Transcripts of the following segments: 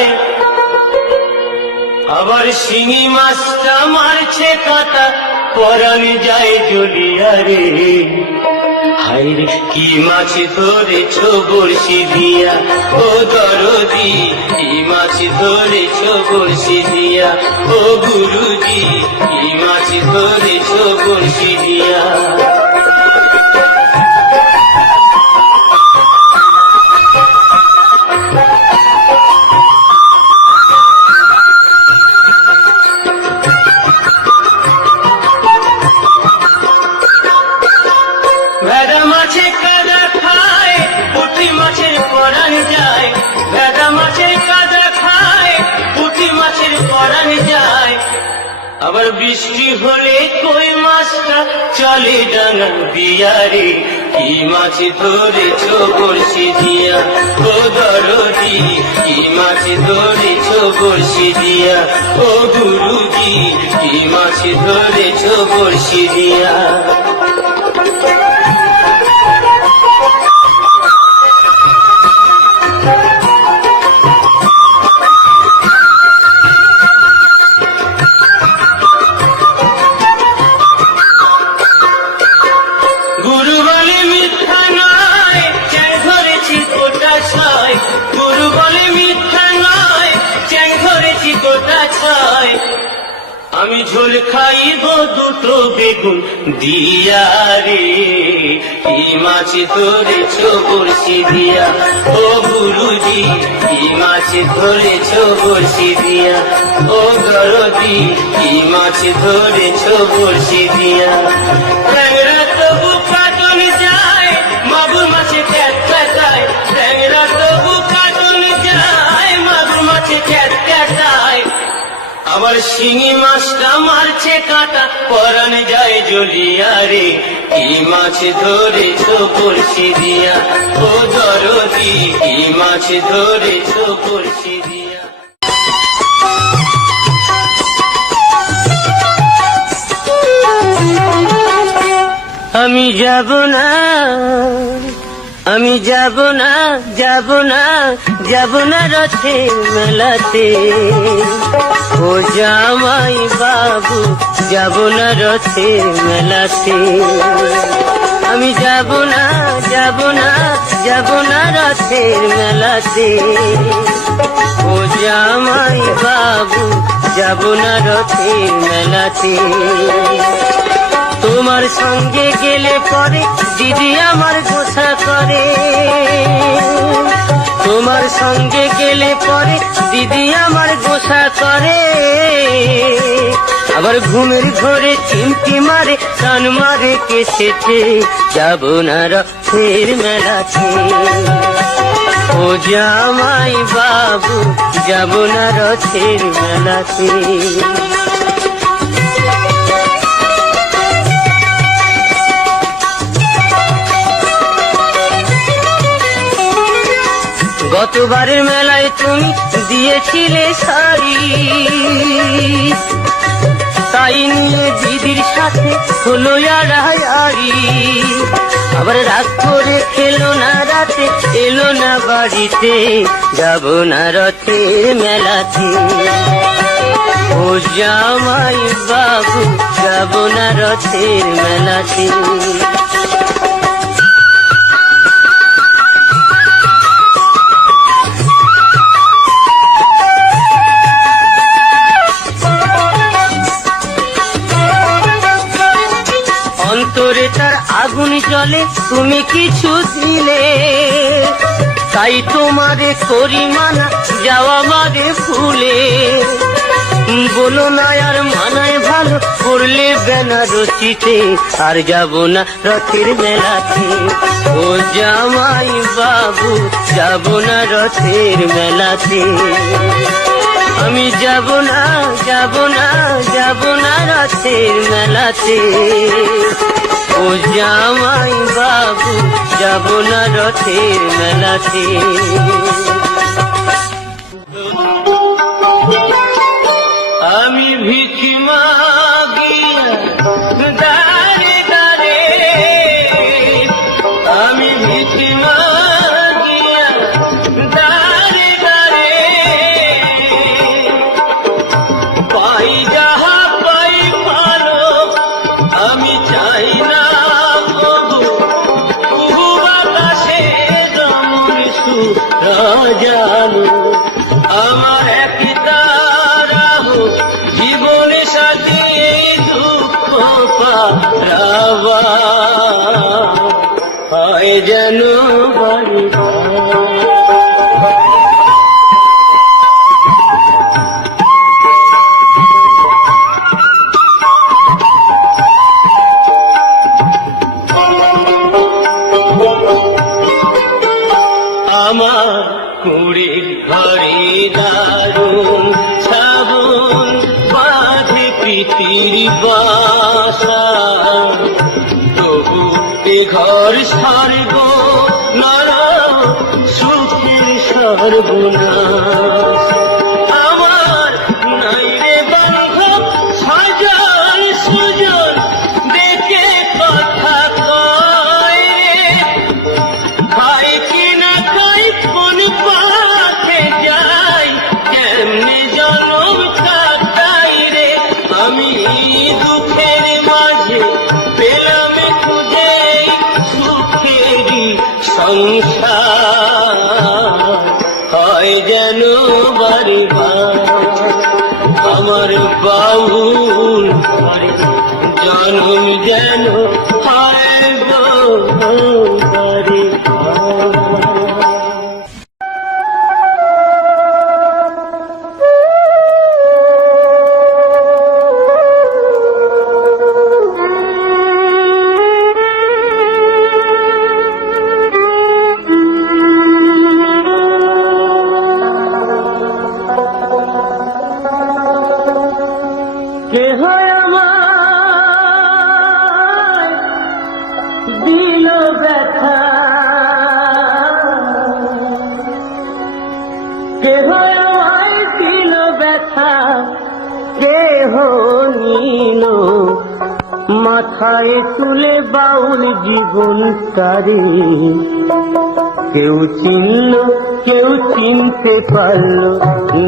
যায়, আবার শিঙি মাছটা মারছে কাঁটা, পরাণ যায় জ্বলিয়া রে। হায়রে কি মাছ ধরেছ বড়শি দিয়া, ও দরদি কি মাছ ধরেছ বড়শি দিয়া, ও গুরুজি কি মাছ ধরেছ বড়শি দিয়া। ভেদা মাছে কাদা খায়, পুঁটি মাছের পরাণ যায়, ভেদা মাছের কাদা খায়, পুঁটি মাছের পরাণ যায়। আবার বৃষ্টি হলে কই মাছটা চলে ডাঙা দিয়া রে। কি মাছ ধরেছ বড়শি দিয়া, ও দরদি কি মাছ ধরেছ বড়শি দিয়া, ও গুরুজি কি মাছ ধরেছ বড়শি দিয়া। গুরু বলে মিথ্যা নয়, চ্যাং ধরেছি গোটা ছয়, গুরু বলে মিথ্যা নয়, চ্যাং ধরেছি গোটা ছয়। আমি ঝোল খাইব দুটো বেগুন দিয়া রে। কি মাছ ধরেছ বড়শি দিয়া, ও গুরুজি কি মাছ ধরেছ বড়শি দিয়া, ও দরদি কি মাছ ধরেছ বড়শি দিয়া। ট্যাংরা তবু কাটন যায়, মাগুর মাছে ক্যাট ক্যাটায়, ট্যাংরা তবু কাটন যায়, মাগুর মাছে ক্যাট ক্যাটায়। আবার শিঙি মাছটা মারছে কাঁটা, পরাণ যায় জ্বলিয়া রে। কি মাছ ধরেছ বড়শি দিয়া, ও দরদি কি মাছ ধরেছ বড়শি দিয়া। আমি যাব না, আমি যাব না, যাব না, যাব না রথের মেলাতে, ও জামাই বাবু যাব না রথের মেলাতে। আমি যাব না, যাব না, যাব না রথের মেলাতে, ও জামাই বাবু যাব না রথের মেলাতে। তোমার সঙ্গে গেলে পরে দিদি আমার গোসা করে, তোমার সঙ্গে গেলে পরে দিদি আমার গোসা করে। আবার ঘুমের ঘরে চিমটি মারে, টান মারে কেসেতে, যাব না রথের মেলাতে, ও জামাই বাবু যাব না রথের মেলাতে। গতবারের মেলায় তুমি দিয়েছিলে শাড়ি, তাই নিয়ে দিদির সাথে হলো আড়াআড়ি। আবার রাগ করে খেলো না রাতে, এলো না বাড়িতে, যাব না রথের মেলাতে, ও জামাই বাবু যাব না রথের মেলাতে। অন্তরে তার আগুন জ্বলে, তুমি কিছু দিলে, তাই তোমারে করি মানা, যাওয়া মারে ফুলে। বলো না আর মানায় ভালো, করলে বেনারসিতে, আর যাব না রথের মেলাতে, ও জামাই বাবু যাব না রথের মেলাতে। আমি যাব না, যাব না, যাব না রথের মেলাতে, ও জামাই বাবু যাব না রথের মেলাতে। আমি ভিখি মাগিয়া দাঁড়ে দাঁড়ে, আমি ভিখি মাগিয়া দাঁড়ে দাঁড়ে, আমার এক তারাহু জীবনে সাথী এই দুঃখ পারাবা হয় যেন বাড়ি আমার কুড়ির ঘরে দারুণ শ্রাবণ বাঁধে প্রীতির বাসা তবু এ ঘর স্বর্গ নর সুখের সর্বনাশ আমার নাই রে বান্ধব সজন সুজন দেখে কথা কয় খাই কি না খাই কোন পথে যাই কেমনে জনম কাটাই রে আমি দুঃখের মাঝে পেলাম খুঁজে সুখেরই সংসার হয় যেন বাড়ি আমার বাউল ঘরে জনম যেন হয় গো বাড়ি কেহ আমার দিল ব্যথা কেহ আমায় দিল ব্যথা কেহ নিল মাথায় তুলে বাউল জীবন তারে কেউ চিনল কেউ চিনতে পারল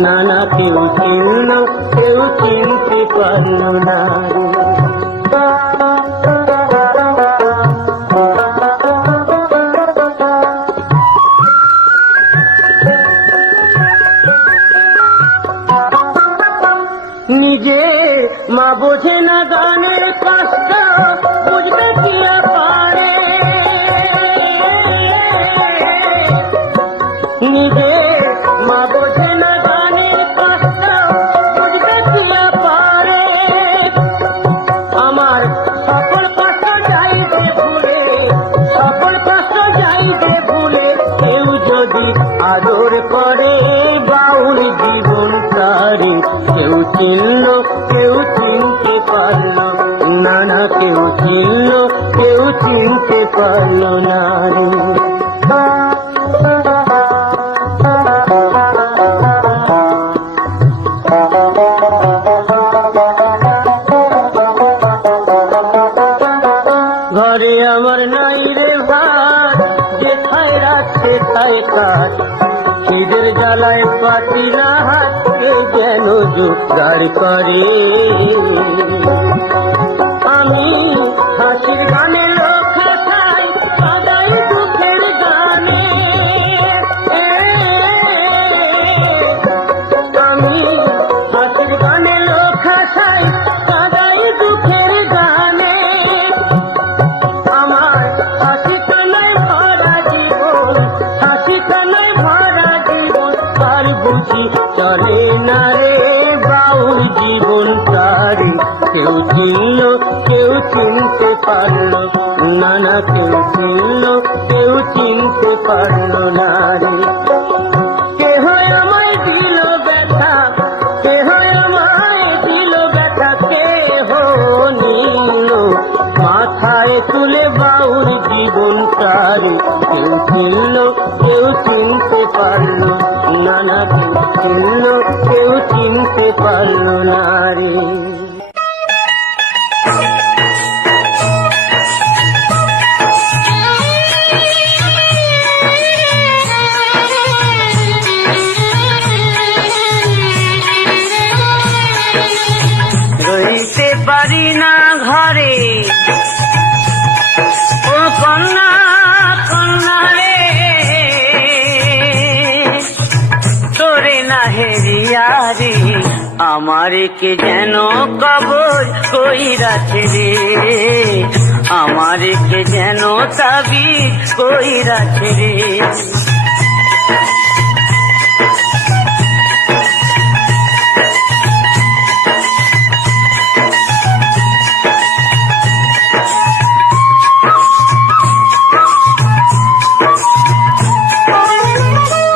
না না কেউ চিনল কেউ চিনতে পারল না নিজে মা বোঝে না গানের কষ্ট বুঝবে কি পারে নিজে মা বোঝে না গানের কষ্ট বুঝবে কি পারে আমার সকল কষ্ট যাইবে ভুলে সকল কষ্ট যাইবে ভুলে কেউ যদি আদর করে বাউল জীবন তারে কেউ চিনল কেউ চিনতে পারল না না কেউ চিনল কেউ চিনতে পারল না রে ঘরে আমার নাই রে ভাত যেথায় রাত সেথায় কাঠ খিদের জ্বালায় পাটি না হাত যেন জোগাড় করে আমি হাসির গানে লোক হাসাই কাদাই দুঃখের গানে আমি হাসির গানে লোক হাসাই কাদাই দুঃখের গানে আমার হাসি কানায় ভরা জীবন হাসি কানায় ভরা জীবন আর বুঝি চলে না রে বাউল জীবন তারে কেউ চিনল কেউ চিনতে পারল না না কেউ চিনল কেউ চিনতে পারল না রে কেহ আমায় দিল ব্যথা কেহ আমায় দিল ব্যথা কেহ নিল মাথায় তুলে বাউল জীবন তারে কেউ চিনল কেউ চিনতে পারল না না কেউ চিনল কেউ চিনতে পারল না রে রইতে পারি না ঘরে ও কন্যা কন্যা রে তোরে না হেরি আমারে কে যেন কবর কইরাছে রে, আমারে কে যেন তাবিজ কইরাছে রে।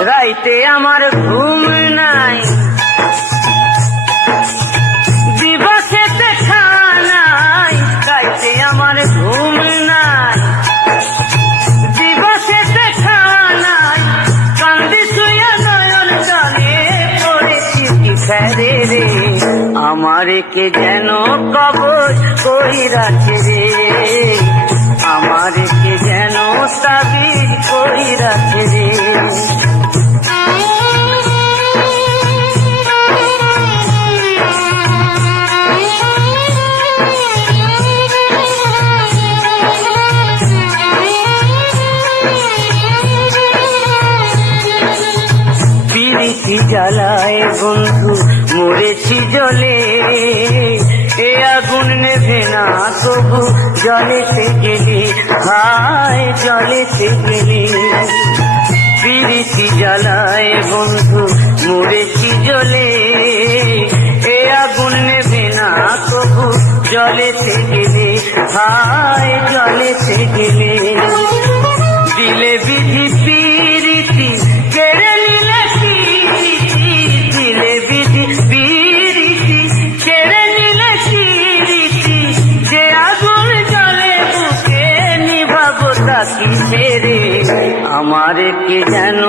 রাইতে আমার ঘুম নাই, দিবসেতে খাওয়া নাই। রাইতে আমার ঘুম নাই, দিবসেতে খাওয়া নাই। কান্দি শুয়া নয়ন জলে পড়েছি কি ফেরে রে, আমারে কে যেন কবর কইরাছে রে, আমারে কে যেন তাবিজ কইরাছে রে। পিরিতি জ্বালায় বন্ধু মরেছি জলে, এ আগুন নেভে না তবু জলেতে গেলে, হায় জলেতে গেলে। পিরিতি জ্বালায় বন্ধু মরেছি জলে, এ আগুন নেভে না তবু জলেতে গেলে, হায় জলেতে গেলে। দিলে বিধি পিরিতি কেড়ে নিলে পিরিতি, দিলে বিধি পিরিতি কেড়ে নিলে পিরিতি। যে আগুন জলে বুকে নিভাবো তাকি ছেড়ে, আমারে কে যেন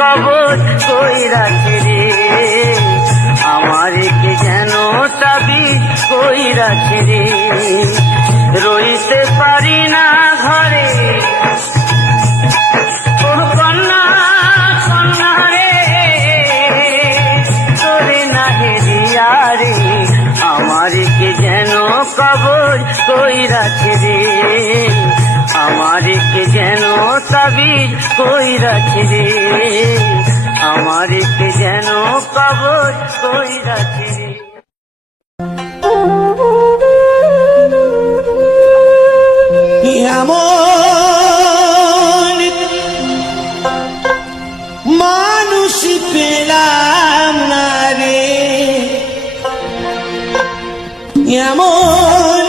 কবর কইরাছে রে, আমারে কে যেন তাবিজ কইরাছে রে। রইতে পারি না ঘরে কন্যা কন্যা রে, তোরে না হেরিয়া রে, আমারে কে যেন কবর কইরাছে রে, আমারে কে যেন তাবিজ কইরাছে রে, আমারে কে যেন কবর কইরাছে রে। এমন মানুষ পেলাম না রে, এমন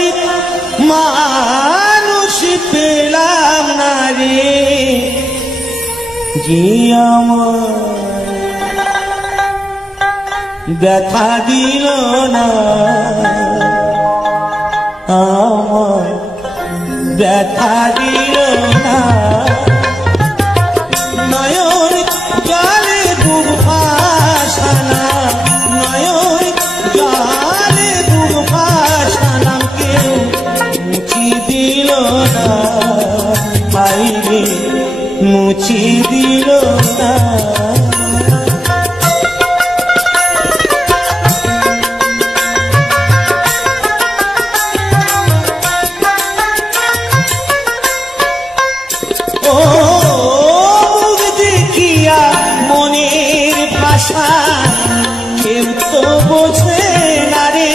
মানুষ পেলাম না রে, যে আমার ব্যথা দিল না, আমার ব্যথা দিল না। নয়ন জলে বুক ভাসানা, নয়ন জলে বুক ভাসানা, কেউ মুছি দিল না, বাইরে মুছি দিল না। কেউ তো বোঝে না রে,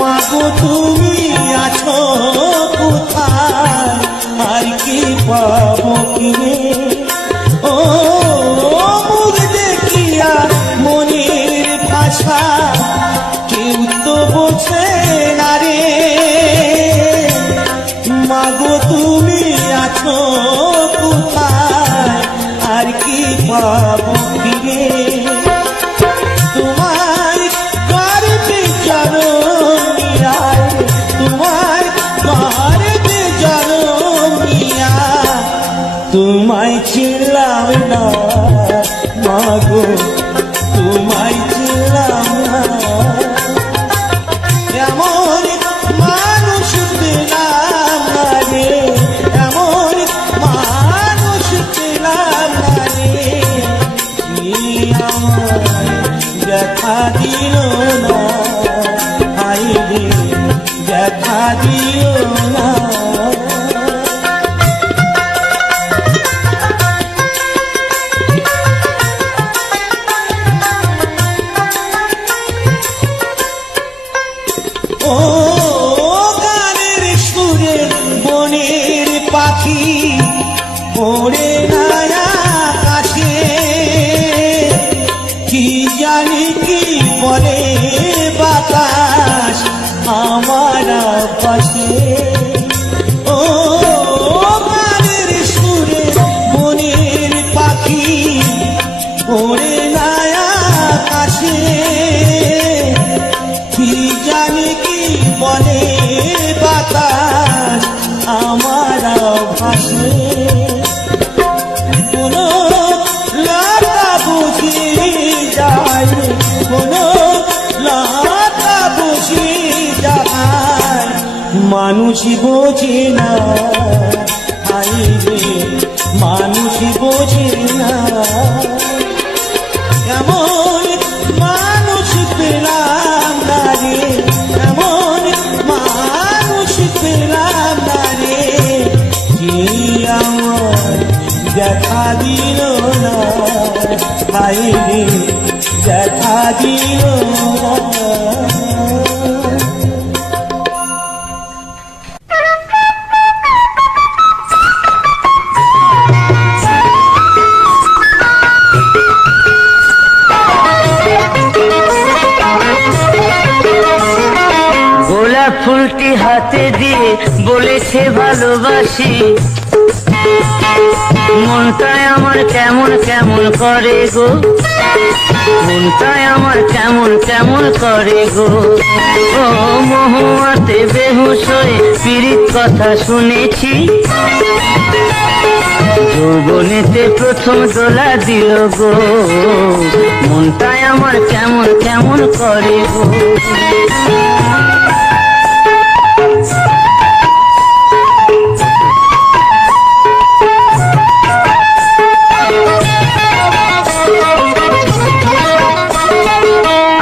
মাগো তুমি আছো কোথায়, আর কি পাবো কিনে। ও মুখ দেখিয়া মনের ভাষা কেউ তো বোঝে না রে, মাগো তুমি আছো কোথায়, আর কি পাবো ফিরে। তোমার গর্বে জনমিয়া, তোমার গর্বে জনমিয়া, তোমায় ছিলাম না মাগো, তোমায় ছিলাম না। এমন মানুষ পেলাম না রে, এমন মানুষ পেলাম না রে, আমার দেখা দিল না, হাইরে দেখা দিল না। আমার পাশে ও গানের সুরে মনের পাখি ওরে নায়া আকাশে কি জানি কি বলে বাতাস আমার ভাসে কোনো লতা বুঝি যায় কোনো লতা বুঝি যায় মানুষ বোঝে না হাই রে মানুষ বোঝে না এমন মানুষ পেলাম না রে এমন মানুষ পেলাম না রে যে আমার দেখা দিল না হাই রে দেখা দিল না গোলাপ ফুলটি হাতে দিয়ে বলেছে ভালোবাসি মনটায় আমার কেমন কেমন করে গো মনটায় আমার কেমন কেমন করে গো ও মহুয়াতে বেহুশ হয়ে পীড়িত কথা শুনেছি যৌবনেতে প্রথম দোলা দিল গো মনটায় আমার কেমন কেমন করে গো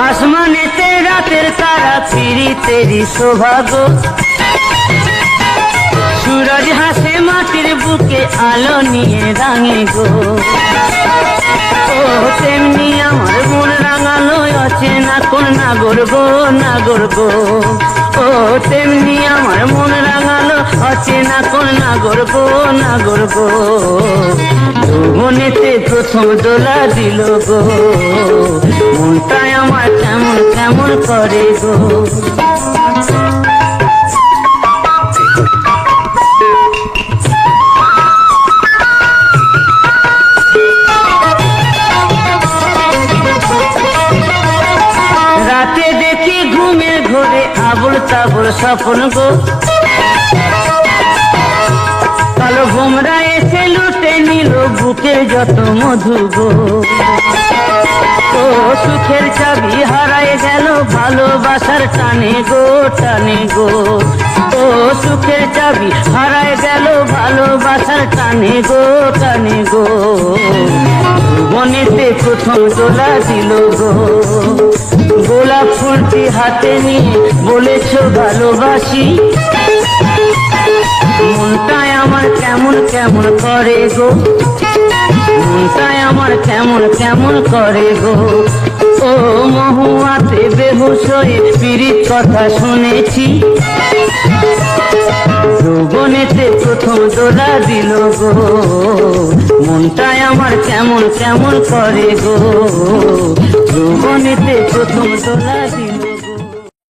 আসমানেতে রাতের তারা পীড়িতেরই সৌভাগ্য सूरज हासे माटिर बुके आलो निये रांगे गो ओ तेमनी आमार मन रांगालो अचेना कोन नागोर गो ओ तेमनी आमार मन रांगालो अचेना कोन नागोर गो যৌবনেতে প্রথম দোলা দিল গো মনটাই আমার কেমন কেমন করে গো রাতে দেখি ঘুমের ঘোরে আবল তাবল স্বপ্ন গো কালো ভোমরা এসে লুটে নিল বুকের যত মধু গো ও সুখের চাবি হারায় গেল ভালোবাসার টানে গো ও সুখের চাবি হারায় গেল ভালোবাসার টানে গো বনেতে প্রথম দোলা দিল গো গোলাপ ফুলটি হাতে নিয়ে বলেছ ভালোবাসি মনটায় আমার কেমন কেমন করে গো মনটায় আমার কেমন কেমন করে গো ও মহুয়াতে বেহুশ হয়ে পীড়িত কথা শুনেছি যৌবনেতে প্রথম দোলা দিল গো মনটায় আমার কেমন কেমন করে গো যৌবনেতে প্রথম দোলা দিল